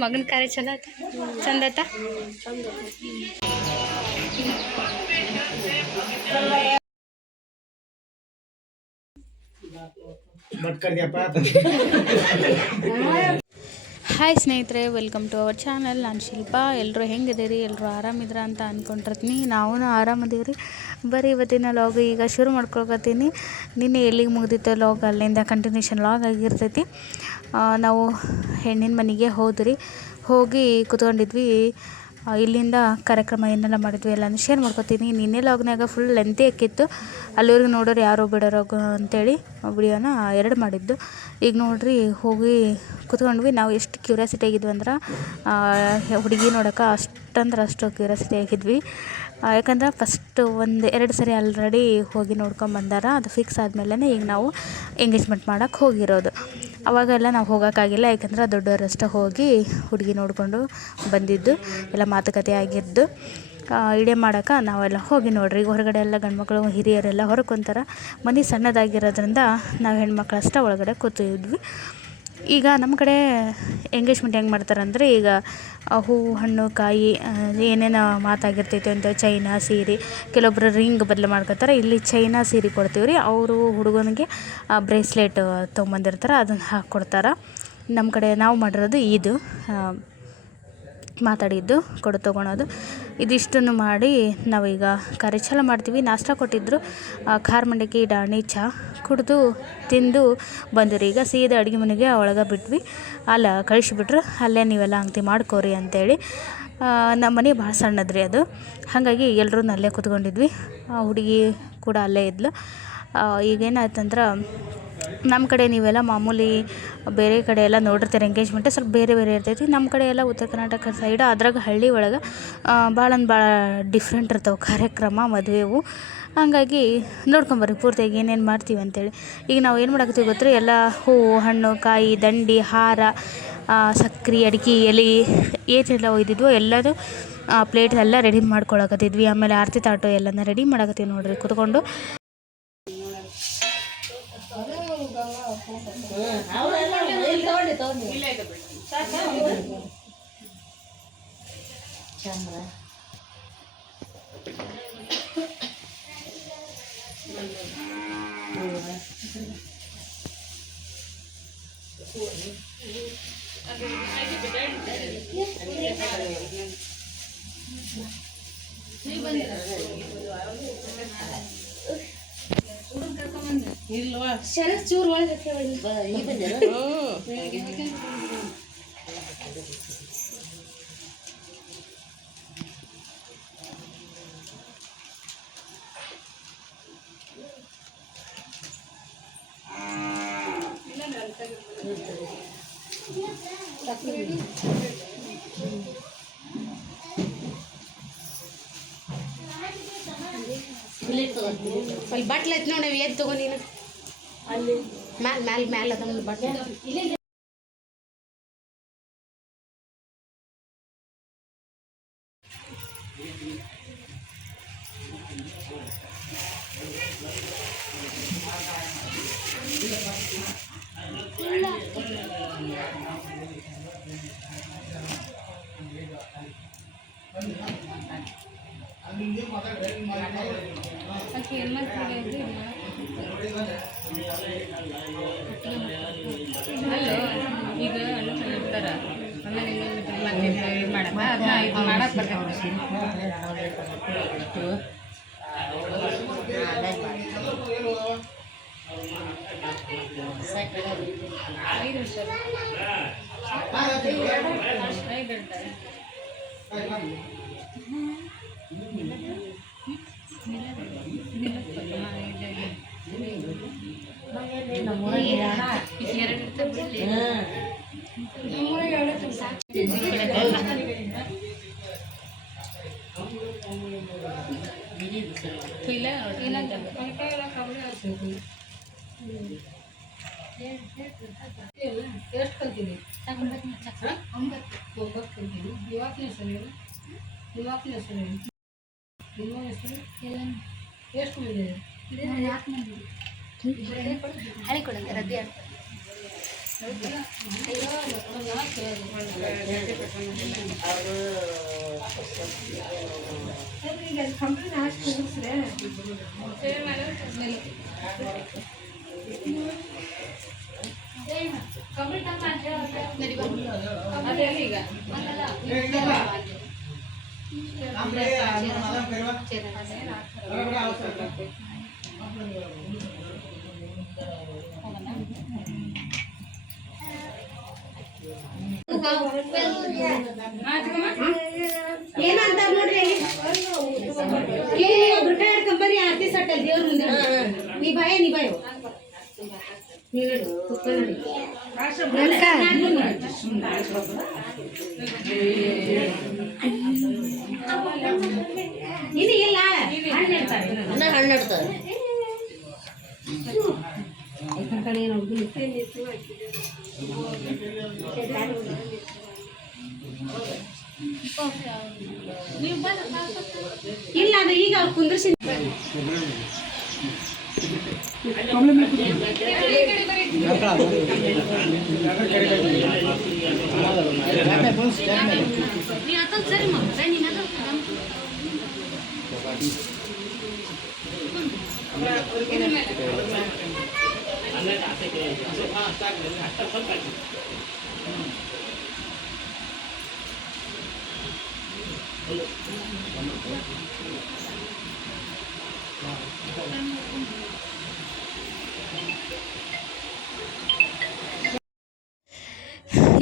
ಮಗನ ಕಾರ್ಯ ಚಲೋ ಆಯ್ತ ಚಂದ ಆಯ್ತಾ ಹಾಯ್ ಸ್ನೇಹಿತರೆ, ವೆಲ್ಕಮ್ ಟು ಅವರ್ ಚಾನಲ್. ನಾನು ಶಿಲ್ಪಾ. ಎಲ್ಲರೂ ಹೆಂಗಿದ್ದೀರಿ? ಎಲ್ಲರೂ ಆರಾಮಿದ್ರ ಅಂತ ಅಂದ್ಕೊಂಡಿರ್ತೀನಿ. ನಾವು ಆರಾಮದೀವಿ ರೀ. ಬರೀ ಇವತ್ತಿನ ಲಾಗ್ ಈಗ ಶುರು ಮಾಡ್ಕೊಳ್ಕತ್ತೀನಿ. ನಿನ್ನೆ ಎಲ್ಲಿಗೆ ಮುಗ್ದಿತ್ತು ಲಾಗ್ ಅಲ್ಲಿಂದ ಕಂಟಿನ್ಯೂಷನ್ ಲಾಗ್ ಆಗಿರ್ತೈತಿ. ನಾವು ಹೆಣ್ಣಿನ ಮನೆಗೆ ಹೋಗಿ ಕೂತ್ಕೊಂಡಿದ್ವಿ. ಇಲ್ಲಿಂದ ಕಾರ್ಯಕ್ರಮ ಏನೆಲ್ಲ ಮಾಡಿದ್ವಿ ಎಲ್ಲನೂ ಶೇರ್ ಮಾಡ್ಕೊತೀನಿ. ನಿನ್ನೆ ಲಾಗ್ನಾಗ ಫುಲ್ ಲೆಂತಿ ಆಕಿತ್ತು. ಅಲ್ಲಿವರೆಗೂ ನೋಡೋರು ಯಾರೋ ಬಿಡೋರೋ ಅಂತೇಳಿ ವಿಡಿಯೋನ 2 ಮಾಡಿದ್ದು. ಈಗ ನೋಡ್ರಿ ಹೋಗಿ ಕೂತ್ಕೊಂಡ್ವಿ. ನಾವು ಎಷ್ಟು ಕ್ಯೂರಿಯಾಸಿಟಿ ಆಗಿದ್ವಿ ಅಂದ್ರೆ ಹುಡುಗಿ ನೋಡೋಕೆ ಅಷ್ಟು ಕ್ಯೂರಿಯಾಸಿಟಿ ಆಗಿದ್ವಿ. ಯಾಕಂದ್ರೆ ಫಸ್ಟ್ 1-2 ಸರಿ ಆಲ್ರೆಡಿ ಹೋಗಿ ನೋಡ್ಕೊಂಬಂದಾರ. ಅದು ಫಿಕ್ಸ್ ಆದಮೇಲೆ ಈಗ ನಾವು ಎಂಗೇಜ್ಮೆಂಟ್ ಮಾಡೋಕ್ಕೆ ಹೋಗಿರೋದು. ಅವಾಗೆಲ್ಲ ನಾವು ಹೋಗೋಕ್ಕಾಗಿಲ್ಲ, ಯಾಕಂದ್ರೆ ದೊಡ್ಡವರಷ್ಟೇ ಹೋಗಿ ಹುಡುಗಿ ನೋಡಿಕೊಂಡು ಬಂದಿದ್ದು, ಎಲ್ಲ ಮಾತುಕತೆ ಆಗಿದ್ದು. ಇಡೇ ಮಾಡೋಕೆ ನಾವೆಲ್ಲ ಹೋಗಿ ನೋಡ್ರಿ. ಈಗ ಹೊರಗಡೆ ಎಲ್ಲ ಗಂಡ್ಮಕ್ಳು ಹಿರಿಯರೆಲ್ಲ ಹೊರಗೆ ಕುಂತಾರೆ. ಮನೆ ಸಣ್ಣದಾಗಿರೋದ್ರಿಂದ ನಾವು ಹೆಣ್ಮಕ್ಳು ಅಷ್ಟೇ ಒಳಗಡೆ ಕೂತಿದ್ವಿ. ಈಗ ನಮ್ಮ ಕಡೆ ಎಂಗೇಜ್ಮೆಂಟ್ ಹೆಂಗೆ ಮಾಡ್ತಾರಂದರೆ, ಈಗ ಹೂವು ಹಣ್ಣು ಕಾಯಿ ಏನೇನು ಮಾತಾಗಿರ್ತೈತೆ ಅಂತ ಚೈನಾ ಸೀರೆ, ಕೆಲವೊಬ್ರು ರಿಂಗ್ ಬದಲು ಮಾಡ್ಕೊತಾರೆ. ಇಲ್ಲಿ ಚೈನಾ ಸೀರೆ ಕೊಡ್ತೀವಿ ರೀ. ಅವರು ಹುಡುಗನಿಗೆ ಬ್ರೇಸ್ಲೆಟ್ ತೊಗೊಂಬಂದಿರ್ತಾರೆ, ಅದನ್ನು ಹಾಕ್ಕೊಡ್ತಾರೆ. ನಮ್ಮ ಕಡೆ ನಾವು ಮಾಡಿರೋದು ಇದು ಮಾತಾಡಿದ್ದು ತೊಗೊಳೋದು. ಇದಿಷ್ಟನ್ನು ಮಾಡಿ ನಾವೀಗ ಕಾರ್ಯ ಚಾಲು ಮಾಡ್ತೀವಿ. ನಾಷ್ಟ ಕೊಟ್ಟಿದ್ದರು, ಖಾರ ಮಂಡಕ್ಕಿ ಡಾಣಿ ಚಹಾ ಕುಡಿದು ತಿಂದು ಬಂದಿರಿ. ಈಗ ಸೀದಾ ಅಡುಗೆ ಮನೆಗೆ ಒಳಗೆ ಬಿಟ್ವಿ. ಅಲ್ಲ ಕಳಿಸಿಬಿಟ್ರು, ಅಲ್ಲೇ ನೀವೆಲ್ಲ ಅಂಗಡಿ ಮಾಡ್ಕೋರಿ ಅಂತೇಳಿ. ನಮ್ಮ ಮನೆ ಭಾಳ ಸಣ್ಣದ್ರಿ ಅದು, ಹಾಗಾಗಿ ಎಲ್ಲರೂ ಅಲ್ಲೇ ಕೂತ್ಕೊಂಡಿದ್ವಿ. ಹುಡುಗಿ ಕೂಡ ಅಲ್ಲೇ ಇದ್ಲು. ಈಗೇನಾಯ್ತಂದ್ರೆ, ನಮ್ಮ ಕಡೆ ನೀವೆಲ್ಲ ಮಾಮೂಲಿ ಬೇರೆ ಕಡೆ ಎಲ್ಲ ನೋಡಿರ್ತೀರಿ, ಎಂಗೇಜ್ಮೆಂಟ್ ಸ್ವಲ್ಪ ಬೇರೆ ಇರ್ತೈತಿ. ನಮ್ಮ ಕಡೆ ಎಲ್ಲ ಉತ್ತರ ಕರ್ನಾಟಕ ಸೈಡು, ಅದ್ರಾಗ ಹಳ್ಳಿ ಒಳಗೆ ಭಾಳ ಡಿಫ್ರೆಂಟ್ ಇರ್ತಾವೆ ಕಾರ್ಯಕ್ರಮ ಮದುವೆವು. ಹಾಗಾಗಿ ನೋಡ್ಕೊಂಬರ್ರಿ ಪೂರ್ತಿಯಾಗಿ ಏನೇನು ಮಾಡ್ತೀವಿ ಅಂತೇಳಿ. ಈಗ ನಾವು ಏನು ಮಾಡಾಕತ್ತೀವಿ ಗೊತ್ತ್ರಿ, ಎಲ್ಲ ಹೂವು ಹಣ್ಣು ಕಾಯಿ ದಂಡಿ ಹಾರ ಸಕ್ರೆ ಅಡಿಕೆ ಎಲೆ ಏನೆಲ್ಲ ಒಯ್ದಿದ್ವೋ ಎಲ್ಲದು ಪ್ಲೇಟ್ ಎಲ್ಲ ರೆಡಿ ಮಾಡ್ಕೊಳಕತ್ತಿದ್ವಿ. ಆಮೇಲೆ ಆರತಿ ತಾಟು ಎಲ್ಲನ ರೆಡಿ ಮಾಡಾಕತ್ತೀವಿ ನೋಡ್ರಿ ಕೂತ್ಕೊಂಡು. ಇಲ್ವಾ ಶರತ್ ಚೂರು ಒಳಗೆ ಅಲ್ಲಿ ಬಟ್ಲ ಐತಿ ನೋಡಿ, ಎದ್ದು ತಗೋ ನೀನು. ಅಲ್ಲಿ ಮ್ಯಾಲ ಅದ ಬಟ್ಲ. ಈಗ ಇರ್ತಾರ ಮಾಡಕ್ ಬರ್ತೈತಿ. ಎಷ್ಟು ಕಲ್ತೀನಿ? 9 ಕಲ್ತೀನಿ. ಇವಾಗನೇ ಸರಿ ನಿಮ್ಮ ಹೆಸರು ಎಷ್ಟು ಮಂದಿ? ಹಳಿ ಕೊಡಂತ ರದ್ದಿ ಆಗ್ತದೆ. ಏನಂತ ನೋಡ್ರಿ ಕಂಬರಿ ಆರ್ತಿ ಸಟ್ಟಲ್ ದೇವ್ರ ಮುಂದೆ ನೀ ಬಾಯ ಇದು ಇಲ್ಲ ಹಣ್ಣು ಇಡ್ತಾರೆ ಇಲ್ಲ ಅದು ಈಗ ಅವ್ರು ಕುಂದ್ರಿಸಿ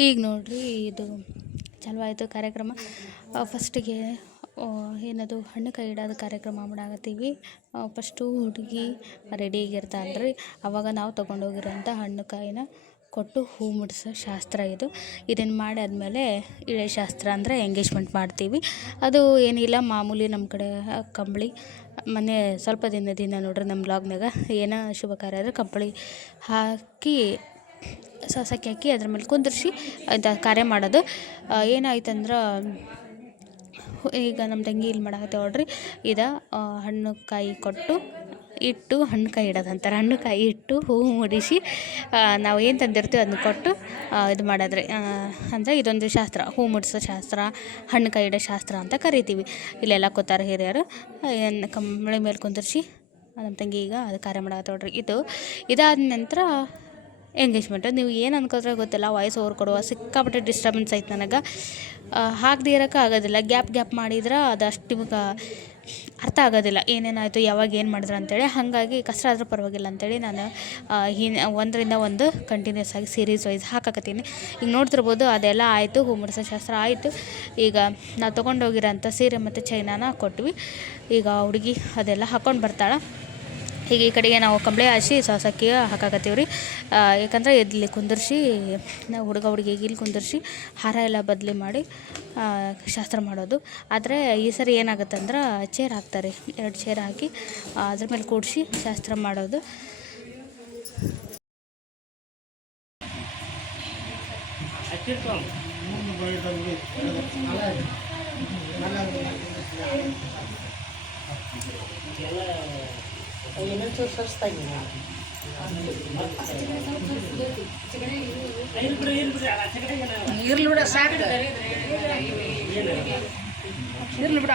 ಈಗ ನೋಡ್ರಿ ಇದು ಚಲೋ ಆಯಿತು ಕಾರ್ಯಕ್ರಮ. ಫಸ್ಟಿಗೆ ಏನದು ಹಣ್ಣು ಕೈ ಇಡೋದು ಕಾರ್ಯಕ್ರಮ ಮಾಡಾಕತ್ತೀವಿ. ಫಸ್ಟು ಹುಡುಗಿ ರೆಡಿಯಾಗಿರ್ತಾಳ್ರಿ, ಅವಾಗ ನಾವು ತೊಗೊಂಡೋಗಿರೋಂಥ ಹಣ್ಣು ಕಾಯಿನ ಕೊಟ್ಟು ಹೂ ಮುಡಿಸೋ ಶಾಸ್ತ್ರ ಇದು. ಇದನ್ನು ಮಾಡಾದ್ಮೇಲೆ ಇಳೆ ಶಾಸ್ತ್ರ ಅಂದರೆ ಎಂಗೇಜ್ಮೆಂಟ್ ಮಾಡ್ತೀವಿ. ಅದು ಏನಿಲ್ಲ, ಮಾಮೂಲಿ ನಮ್ಮ ಕಡೆ ಕಂಬಳಿ ಮೊನ್ನೆ ಸ್ವಲ್ಪ ದಿನ ನೋಡ್ರಿ ನಮ್ಮ ಬ್ಲಾಗ್ನಾಗ ಏನೋ ಶುಭ ಕಾರ್ಯ ಆದರೆ ಕಂಬಳಿ ಹಾಕಿ ಸೊಸಕ್ಕೆ ಹಾಕಿ ಅದ್ರ ಮೇಲೆ ಕುಂದಿರ್ಸಿ ಅಂತ ಕಾರ್ಯ ಮಾಡೋದು. ಏನಾಯ್ತಂದ್ರೆ ಈಗ ನಮ್ಮ ತಂಗಿ ಇಲ್ಲಿ ಮಾಡಾಕತ್ತೆ ನೋಡ್ರಿ, ಇದು ಹಣ್ಣು ಕಾಯಿ ಕೊಟ್ಟು ಇಟ್ಟು ಹಣ್ಣು ಕಾಯಿ ಇಡೋದು ಅಂತಾರೆ. ಹಣ್ಣು ಕಾಯಿ ಇಟ್ಟು ಹೂವು ಮುಡಿಸಿ ನಾವು ಏನು ತಂದಿರ್ತೀವಿ ಅದನ್ನ ಕೊಟ್ಟು ಇದು ಮಾಡೋದ್ರಿ. ಅಂದರೆ ಇದೊಂದು ಶಾಸ್ತ್ರ, ಹೂ ಮುಡಿಸೋ ಶಾಸ್ತ್ರ, ಹಣ್ಣು ಕಾಯಿ ಇಡೋ ಶಾಸ್ತ್ರ ಅಂತ ಕರಿತೀವಿ. ಇಲ್ಲೆಲ್ಲ ಕೂತಾರೆ ಹಿರಿಯರು, ಏನು ಕಂಬಳಿ ಮೇಲೆ ಕುಂದಿರ್ಸಿ ನಮ್ಮ ತಂಗಿ ಈಗ ಅದು ಕಾರ್ಯ ಮಾಡಾಕತ್ತೆ ನೋಡ್ರಿ. ಇದಾದ ನಂತರ ಎಂಗೇಜ್ಮೆಂಟು. ನೀವು ಏನು ಅನ್ಕೋದ್ರೆ ಗೊತ್ತಿಲ್ಲ, ವಾಯ್ಸ್ ಓವರ್ ಕೊಡುವ ಸಿಕ್ಕಾಪಟ್ಟೆ ಡಿಸ್ಟರ್ಬೆನ್ಸ್ ಐತೆ ನನಗೆ. ಹಾಕದೇ ಇರೋಕ್ಕೆ ಆಗೋದಿಲ್ಲ. ಗ್ಯಾಪ್ ಮಾಡಿದ್ರೆ ಅದು ಅಷ್ಟು ನಿಮಗೆ ಅರ್ಥ ಆಗೋದಿಲ್ಲ, ಏನೇನಾಯಿತು ಯಾವಾಗ ಏನು ಮಾಡಿದ್ರು ಅಂತೇಳಿ. ಹಾಗಾಗಿ ಕಷ್ಟ ಆದರೂ ಪರವಾಗಿಲ್ಲ ಅಂತೇಳಿ ನಾನು ಒಂದರಿಂದ ಒಂದು ಕಂಟಿನ್ಯೂಸ್ ಆಗಿ ಸೀರೀಸ್ ವೈಸ್ ಹಾಕಕತ್ತೀನಿ. ಈಗ ನೋಡ್ತಿರ್ಬೋದು ಅದೆಲ್ಲ ಆಯಿತು, ಹೂ ಮುಡಿಸೋ ಶಾಸ್ತ್ರ ಆಯಿತು. ಈಗ ನಾವು ತೊಗೊಂಡೋಗಿರೋಂಥ ಸೀರೆ ಮತ್ತು ಚೈನಾನ ಕೊಟ್ವಿ. ಈಗ ಹುಡುಗಿ ಅದೆಲ್ಲ ಹಾಕ್ಕೊಂಡು ಬರ್ತಾಳೆ. ಈಗ ಈ ಕಡೆಗೆ ನಾವು ಕಂಬಳಿ ಹಾಸಿ ಸೊಸಕ್ಕೆ ಹಾಕಾಕತ್ತೀವಿ ರೀ. ಯಾಕಂದರೆ ಎಲ್ಲಿ ಕುಂದಿರ್ಸಿ ನಾವು ಹುಡುಗಿಗೆ ಇಲ್ಲಿ ಕುಂದಿರ್ಸಿ ಹಾರ ಎಲ್ಲ ಬದಲಿ ಮಾಡಿ ಶಾಸ್ತ್ರ ಮಾಡೋದು. ಆದರೆ ಈ ಸರಿ ಏನಾಗುತ್ತೆ ಅಂದ್ರೆ ಚೇರ್ ಹಾಕ್ತಾರೆ, 2 ಚೇರ್ ಹಾಕಿ ಅದ್ರ ಮೇಲೆ ಕೂಡಿಸಿ ಶಾಸ್ತ್ರ ಮಾಡೋದು. ಇರ್ಲಿ ಬಿಡ ಸಾಕು, ಇರ್ಲಿ ಬಿಡ.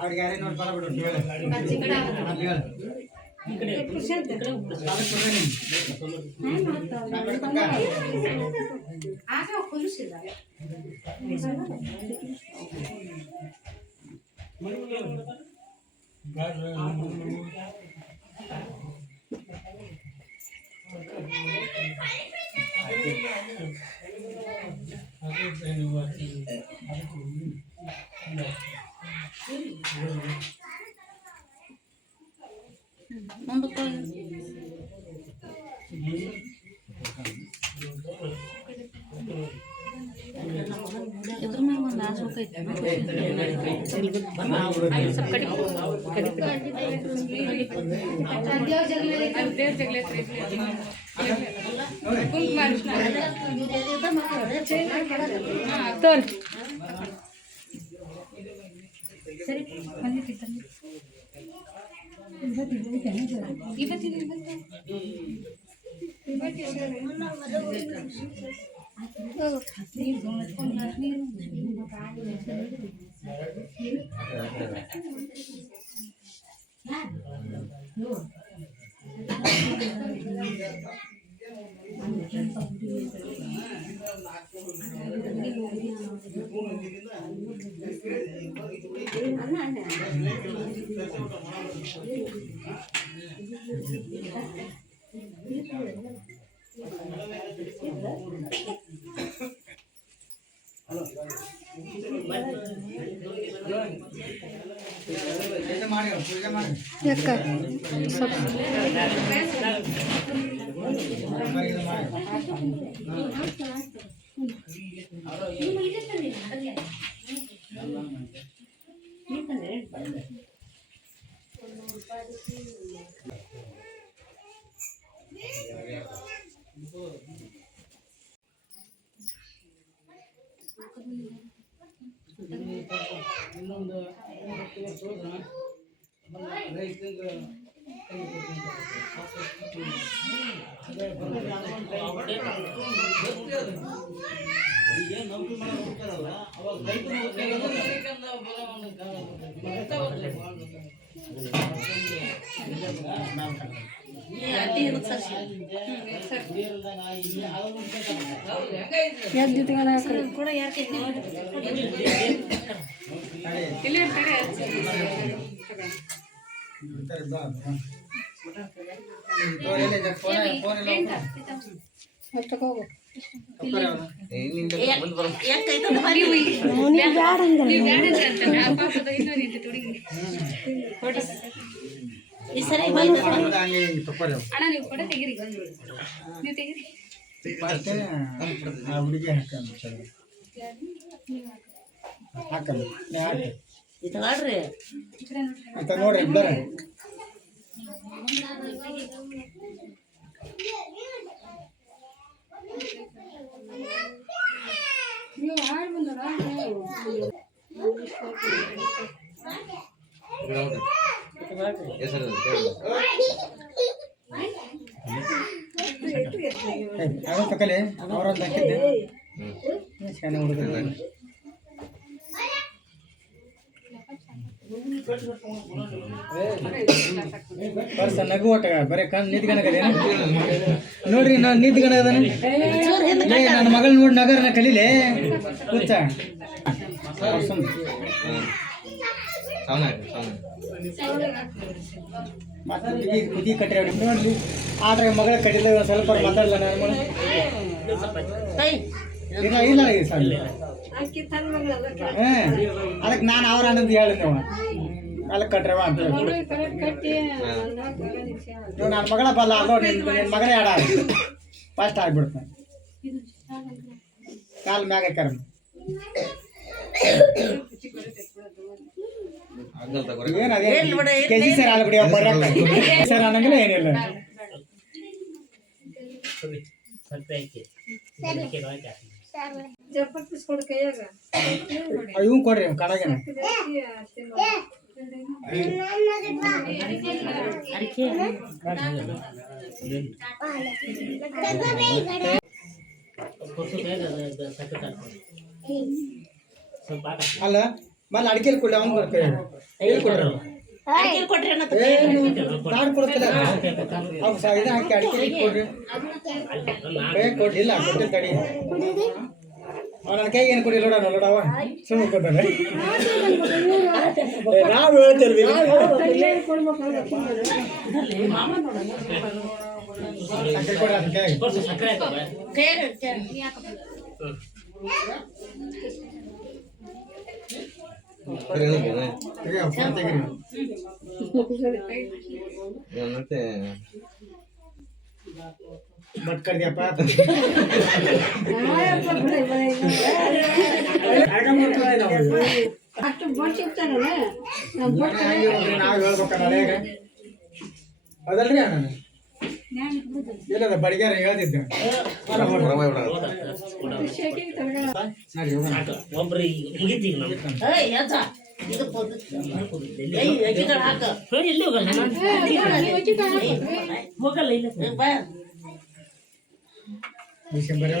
ಅವ್ರಿಗೆ ಯಾರೇ ನೋಡಿ ಬರ ಬಿಡು ಇದ್ರ ಮೇಲೆ ಒಂದು ಹುಡುಗಿ ಹಾಕಲ್ಲ ಅಂತ ನೋಡ್ರಿ ಬ್ಲರ್ ತಕಲೆ ಅವರೊಂದು ಹಾಕಿದ್ದೆ ಶಾನೆ ಹುಡುಗ ಬರ್ಸ ನಗು ಒಟ್ಟ ಬರೀ ಕಣ್ ನಿಂತ್ಕಣಕದೇ ನೋಡ್ರಿ ನಾನು ನಿಂತ್ಕಣಗದಾನೆ ನನ್ನ ಮಗಳ ನೋಡಿ ನಗರನ ಕಲೀಲೆ ಕೂತ ಮತ್ತೆ ಕುದಿ ಕಟ್ಟಿ ನೋಡ್ಲಿ ಆದ್ರೆ ಮಗಳ ಕಟ್ಟಿದ ಸ್ವಲ್ಪ ಮಾತಾಡಲ್ಲ ನಾನು ಇಲ್ಲ ಸರ್ ಅದಕ್ಕೆ ನಾನು ಅವ್ರ ಅನ್ನೋದು ಹೇಳಿದ್ದೆ ಅದಕ್ಕೆ ಕಟ್ರವ ಅಂತ ನನ್ನ ಮಗಳ ಬಲ್ಲ ಅದೋ ನಿನ್ನ ಮಗನೇ ಆಡ ಫಾಸ್ಟ್ ಆಗ್ಬಿಡ್ತಾನೆ ಕಾಲ್ ಮ್ಯಾಗ ಕರ್ಮ ಏನದೇ ಕೆಜಿ ಸರ್ ಆಲ್ ಬಿಡಿ ಸರ್ ಅನ್ನಂಗಿಲ್ಲ ಏನಿಲ್ಲ ಇವ್ ಕೊಡ್ರಿ ಕಡಗೇನ ಅಲ್ಲ ಮಲ್ಲ ಅಡಿಕೆಲ್ ಕೊಡ್ಲಿ ಅವ್ನು ಕೊಡ್ರಿ ಹಾಕಿ ಅಡಿಕೆ ಕೊಡ್ರಿ ಕೊಡ್ಲಿಲ್ಲ ಕೊಟ್ಟಿಲ್ಲ ತಡಿ ನನ್ನ ಕೈಗೆ ಏನು ಕೊಡಿ ನೋಡೋಣ ನೋಡವ ಸುಮ್ಮನೆ ಕೊಡ್ತಾನೆ ನಾವು ಹೇಳ್ತಿರ್ವಿ ಬಟ್ ಕರ್ದ್ಯಪ್ಪ ನಾವು ಹೇಳ್ಬೇಕಲ್ಲ ಅದಲ್ರಿ ನಾನು ಇಲ್ಲದ ಬಡಿಗಾರ ಹೇಳ್ತಿದ್ದೆ ಡಿಸೆಂಬರ್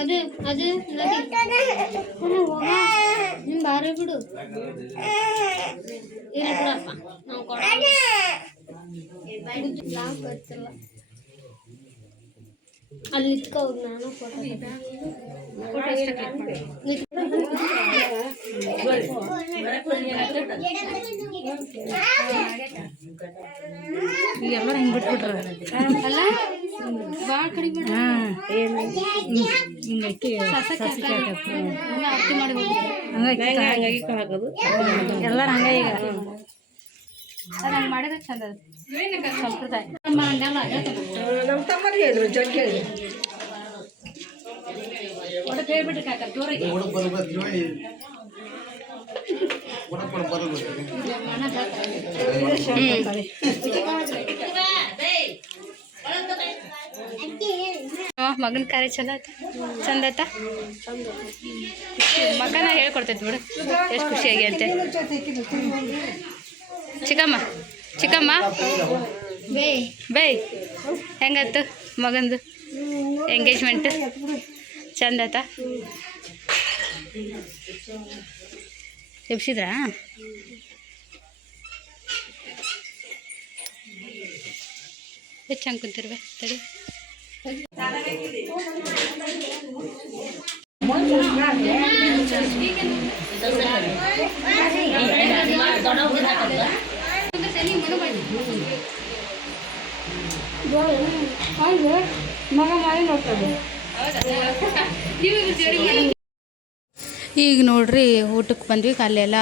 ಅದು ಅದು ನಿಮ್ ಬಾರಿ ಬಿಡು ಇಲ್ಲ ಬಿಡಪ್ಪ ನಾವು ಗೊತ್ತಿಲ್ಲ ಅಲ್ಲಿ ನಿತ್ಕೋದು ನಾನು ಎಲ್ಲರೂ ಹಿಂಗೆ ಬಿಟ್ಬಿಟ್ರ ಅಲ್ಲ ಭಾಳ ಕಡಿಮೆ ಅರ್ತಿ ಮಾಡಿ ಹಾಕೋದು ಎಲ್ಲರೂ ಹಂಗೆ ಈಗ ಹಂಗೆ ಮಾಡಿದ್ರೆ ಚಂದ ಸಂಪ್ರದಾಯ. ನಮ್ಮ ತಮ್ಮರು ಹೇಳಿದ್ರು ಜಗ್ಗಿ ಹೇಳ್ಬಿಟ್ರಿ ಕಾಕ ಜೋರಿಗೆ ಮಗನ ಕಾರ್ಯ ಚಂದ ಆಯ್ತು ಚಂದ ಆಯ್ತಾ ಮಗನ ಹೇಳ್ಕೊಡ್ತೈತಿ ಬಿಡು ಎಷ್ಟು ಖುಷಿಯಾಗಿ ಅಂತೆ ಚಿಕ್ಕಮ್ಮ ಚಿಕ್ಕಮ್ಮ ಬೇ ಹೆಂಗಾಯ್ತು ಮಗಂದು ಎಂಗೇಜ್ಮೆಂಟ್ ಚಂದ ಆಯ್ತಾ ಎಬ್ಸಿದ್ರಾ ಎಷ್ಟು ಹಂಗೆ ಕುಂತಿರ್ವೆ ತಡಿ ಈಗ ನೋಡ್ರಿ ಊಟಕ್ಕೆ ಬಂದ್ವಿ ಅಲ್ಲೆಲ್ಲ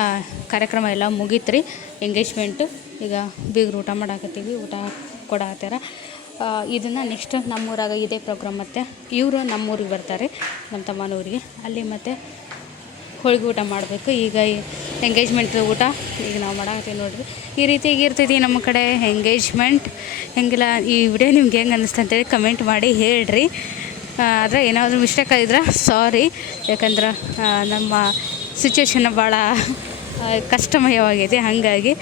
ಕಾರ್ಯಕ್ರಮ ಎಲ್ಲ ಮುಗೀತು ರೀ ಎಂಗೇಜ್ಮೆಂಟು. ಈಗ ಬೀಗ್ರು ಊಟ ಮಾಡಾಕತ್ತೀವಿ, ಊಟ ಕೊಡಾಕತ್ತಾರ. ಇದನ್ನು ನೆಕ್ಸ್ಟ್ ನಮ್ಮೂರಾಗ ಇದೇ ಪ್ರೋಗ್ರಾಮ್ ಮತ್ತು ಇವರು ನಮ್ಮೂರಿಗೆ ಬರ್ತಾರೆ ನಮ್ಮ ತಮ್ಮನೂರಿಗೆ, ಅಲ್ಲಿ ಮತ್ತು ಹೋಳಿಗೆ ಊಟ ಮಾಡಬೇಕು. ಈಗ ಎಂಗೇಜ್ಮೆಂಟ್ ಊಟ ಈಗ ನಾವು ಮಾಡಾಕತ್ತೀವಿ ನೋಡ್ರಿ. ಈ ರೀತಿಯಾಗಿ ಇರ್ತೈತಿ ನಮ್ಮ ಕಡೆ ಎಂಗೇಜ್ಮೆಂಟ್. ಹೆಂಗಿಲ್ಲ ಈ ವಿಡಿಯೋ ನಿಮ್ಗೆ ಹೆಂಗೆ ಅನ್ನಿಸ್ತು ಅಂತೇಳಿ ಕಮೆಂಟ್ ಮಾಡಿ ಹೇಳ್ರಿ. ಆದರೆ ಏನಾದರೂ ಮಿಸ್ಟೇಕ್ ಆಗಿದ್ರೆ ಸಾರಿ, ಯಾಕಂದ್ರೆ ನಮ್ಮ ಸಿಚುವೇಶನ್ ಭಾಳ ಕಷ್ಟಮಯವಾಗಿದೆ. ಹಾಗಾಗಿ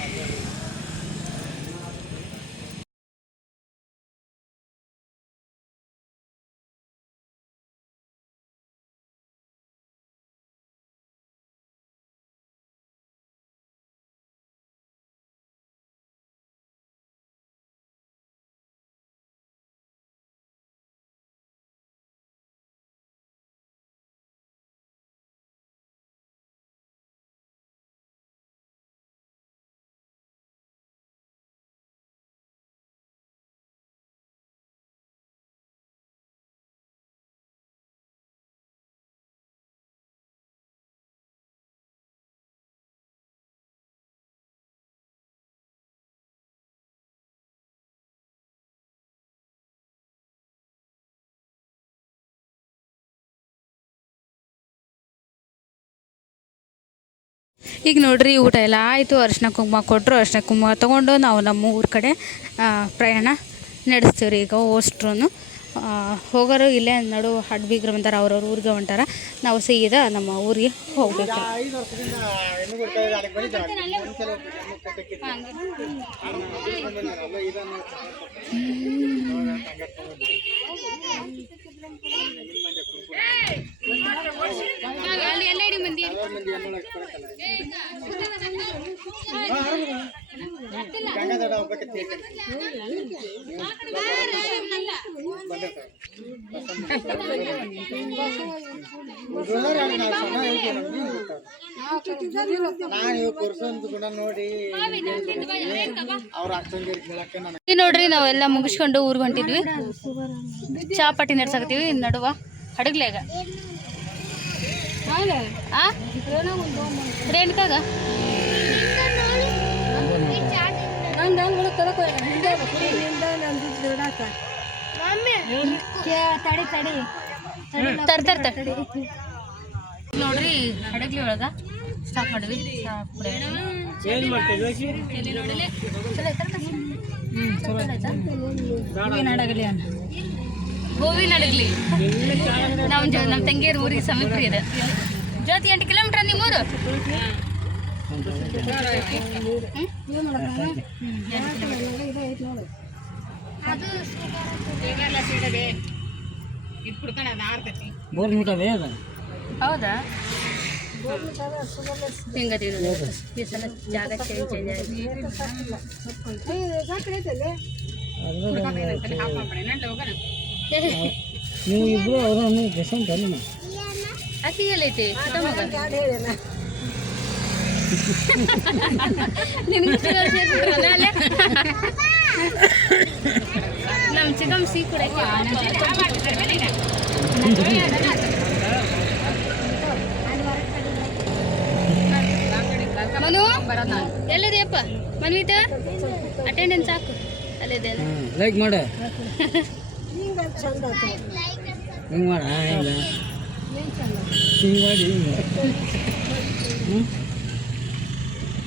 ಈಗ ನೋಡ್ರಿ ಊಟ ಎಲ್ಲ ಆಯಿತು. ಅರಿಶಿನ ಕುಂಕುಮ ಕೊಟ್ಟರು, ಅರಿಶಿನ ಕುಂಕುಮ ತೊಗೊಂಡು ನಾವು ನಮ್ಮ ಊರ ಕಡೆ ಪ್ರಯಾಣ ನಡೆಸ್ತೀವಿ ರೀ. ಈಗ ಅಷ್ಟ್ರೂ ಹೋಗೋರು ಇಲ್ಲೇ ನಡು ಹಡ್ಬಿಗ್ರು ಬಂದಾರ, ಅವ್ರವ್ರ ಊರಿಗೆ ಹೊಂಟಾರ. ನಾವು ಸೀದಾ ನಮ್ಮ ಊರಿಗೆ ಹೋಗ್ಬೇಕು. ಎಲ್ಲ ಇಡೀ ಮಂದಿ ಗಂಗಾಧರ ಈ ನೋಡ್ರಿ ನಾವೆಲ್ಲ ಮುಗಿಸ್ಕೊಂಡು ಊರಿಗೆ ಹೊಂಟಿದ್ವಿ. ಚಾಪಾಟಿ ನಡ್ಸಾಕತ್ತೀವಿ ನಡುವ ಹಡಗ್ಲಾಗ ರೇಣುಕಾಗ ತಡಿ ನೋಡ್ರಿ ಹಡಗ್ಲಿ ಒಳಗ ಸ್ಟಾಪ್ ಮಾಡಿದ್ವಿ. ಗೋವಿನ ಹಡಗ್ಲಿ ನಮ್ಮ ತಂಗಿಯರ ಊರಿಗೆ ಸಮೀಪ ಇದೆ. ಜ್ಯೋತಿ 8 ಕಿಲೋಮೀಟರ್ ನಿಮ್ಮೂರು. ಹೌದಾ? ಹಿಂಗತಿ ಈ ಸಲ ಜಾಗ ಚೇಂಜ್ ನೀವು ಇಬ್ರು ಅವರನ್ನು ಪಸಂದ್ ಅಲ್ಲ ಅತಿ ಎಲ್ಲೈತಿ ನಮ್ಮ ಚಿಕಮ್ ಸೀ ಕೂಡ ಮನು ಎಲ್ಲಿದೆಯಪ್ಪ? ಮನ್ವಿತ ಅಟೆಂಡೆನ್ಸ್ ಹಾಕು ಅಲ್ಲಿದೆ. ಲೈಕ್ ಮಾಡ ಹಿಂಗೆ ಮಾಡ ಹಿಂಗೆ ಮಾಡಿ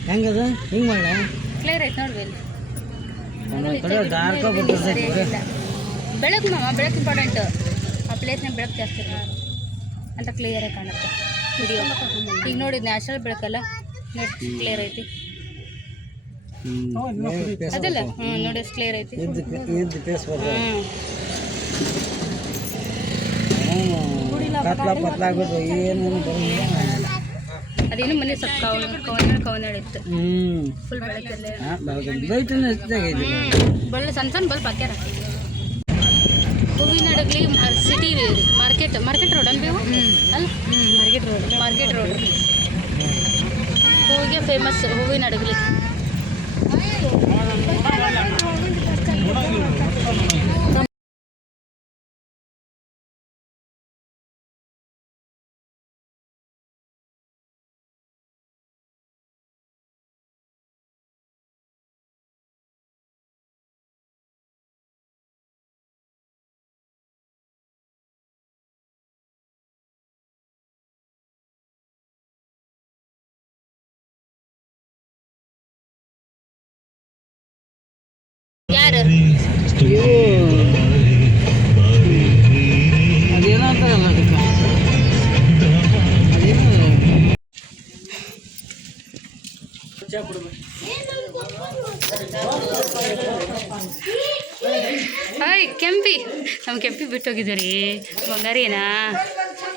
ಹೆಂಗದ ಹಿಂಗೆ ಮಾಡ ಕ್ಲಿಯರ್ ಐತೆ ನೋಡ್ವಿ. ಡಾರ್ಕ ಬೆಳಕು ಮಾಮ, ಬೆಳಕು ಇಂಪಾರ್ಟೆಂಟ್. ಆ ಪ್ಲೇಸ್ನಾಗ ಬೆಳಕು ಜಾಸ್ತಿ ಅಂತ ಕ್ಲಿಯರ್ ಆಗಿ ಕಾಣುತ್ತೆ ವಿಡಿಯೋ. ಈಗ ನೋಡಿದ್ ನ್ಯಾಚುರಲ್ ಬೆಳಕಲ್ಲ, ಕ್ಲಿಯರ್ ಐತಿ ಅದಲ್ಲ. ನೋಡಿ ಎಷ್ಟು ಕ್ಲಿಯರ್ ಐತಿ. ಅದೇನು ಮನೆ ಸ್ವಲ್ಪ ಕವನಾಳ ಇತ್ತು. ಫುಲ್ ಬೆಳಕಲ್ಲೇ ಬಳ್ಳ ಸಣ್ಣ ಸಣ್ಣ ಬಲ್ಪ್ ಹಾಕ್ಯಾರ. ಹೂವಿನ ಹಡಗ್ಲಿ ಸಿಟಿ ಮಾರ್ಕೆಟ್ ರೋಡ್ ಅಲ್ರಿ ಅಲ್ಲ? ಮಾರ್ಕೆಟ್ ರೋಡ್ ಹೂವಿಗೆ ಫೇಮಸ್ ಹೂವಿನ ಹಡಗ್ಲಿ. ಯಾರು ಅದೇನೋ ಅಂತಾರಲ್ಲ ಅದಕ್ಕೆ ಹಾಯ್ ಕೆಂಪಿ. ನಮ್ಮ ಕೆಂಪಿ ಬಿಟ್ಟೋಗಿದ್ದು ರೀ ಬಂಗಾರಿನಾ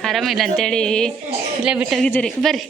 ಆರಾಮಿಲ್ಲ ಅಂತೇಳಿ ಇಲ್ಲೇ ಬಿಟ್ಟೋಗಿದ್ದು ರೀ. ಬರ್ರಿ